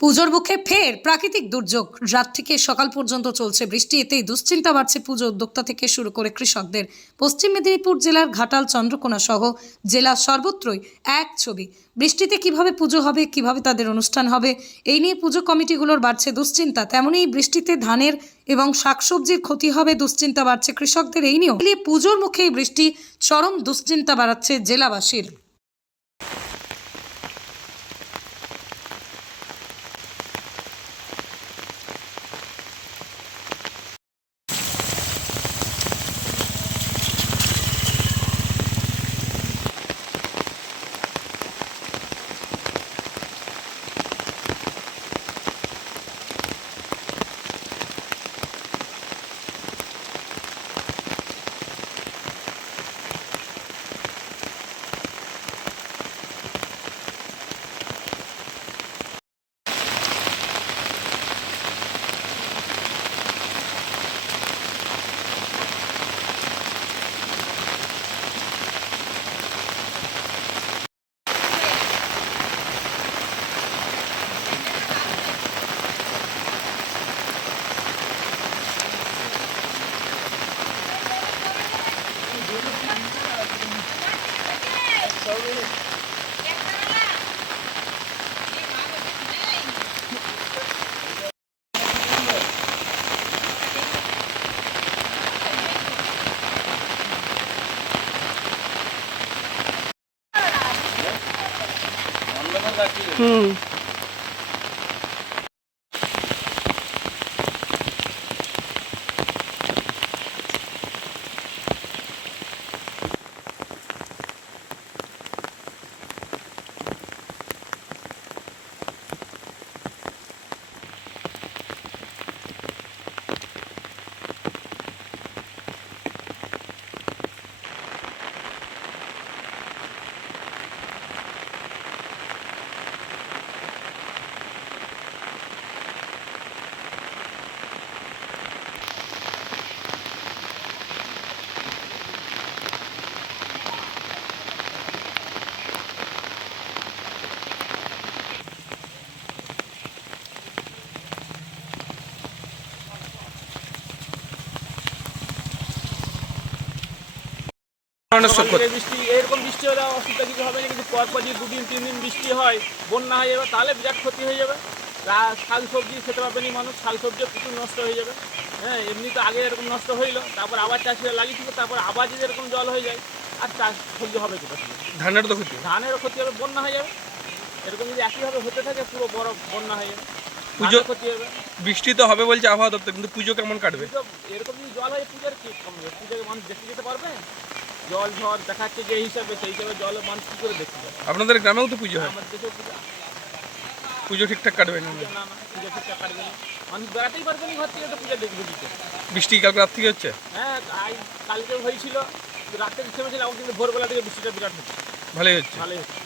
পুজোর মুখে ফের প্রাকৃতিক দুর্যোগ। রাত থেকে সকাল পর্যন্ত চলছে বৃষ্টি। এতেই দুশ্চিন্তা বাড়ছে পুজো উদ্যোক্তা থেকে শুরু করে কৃষকদের। পশ্চিম মেদিনীপুর জেলার ঘাটাল, চন্দ্রকোনা সহ জেলা সর্বত্রই এক ছবি। বৃষ্টিতে কীভাবে পুজো হবে, কীভাবে তাদের অনুষ্ঠান হবে, এই নিয়ে পুজো কমিটিগুলোর বাড়ছে দুশ্চিন্তা। তেমনই বৃষ্টিতে ধানের এবং শাকসবজির ক্ষতি হবে, দুশ্চিন্তা বাড়ছে কৃষকদের। এই মিলিয়ে পুজোর মুখেই বৃষ্টি, চরম দুশ্চিন্তা বাড়াচ্ছে জেলাবাসীর। Hmm. বৃষ্টি এরকম বৃষ্টি হলে অসুবিধা কিছু হবে না কিন্তু পর পর যদি দুদিন তিন দিন বৃষ্টি হয় বন্যা হয়ে যাবে তাহলে বিরাট ক্ষতি হয়ে যাবে। শাক সবজি খেতে পারবে না মানুষ শাক সবজি প্রচুর নষ্ট হয়ে যাবে। হ্যাঁ এমনি তো আগে এরকম নষ্ট হইল তারপর আবার চাষিরা লাগিয়েছিল তারপর আবার যদি এরকম জল হয়ে যায় আর চাষ সবজি হবে থেকে? ধানের তো ক্ষতি। ধানেরও ক্ষতি হবে বন্যা হয়ে যাবে। এরকম যদি একইভাবে হতে থাকে পুরো বড় বন্যা হয়ে যাবে। পুজো- ক্ষতি হবে। বৃষ্টি তো হবে বলছে আবহাওয়া দপ্তর কিন্তু পুজো কেমন কাটবে? এরকম যদি জল হয় পুজোর কি কমবে পুজোকে মানুষ দেখতে যেতে পারবে? জল ঝড় দেখাচ্ছে যে হিসাবে সেই হিসাবে জল মানুষ কী করে দেখতে পাবে? আপনাদের গ্রামেও তো পুজো হয়। আমার দেশেও পূজা পুজো ঠিকঠাক কাটবে না? পুজো না না পুজো ঠিকঠাক কাটবে না। মানুষ বেড়াতেই পারবে না ঘর থেকে তো পুজো দেখবে দিতে বৃষ্টি কালকে রাত থেকে হচ্ছে? হ্যাঁ কালকেও কালকে হয়েছিল। রাতে থেমেছিল এখন কিন্তু ভোরবেলা থেকে বৃষ্টিটা বিরাট হচ্ছে। ভালোই হচ্ছে। ভালোই হচ্ছে।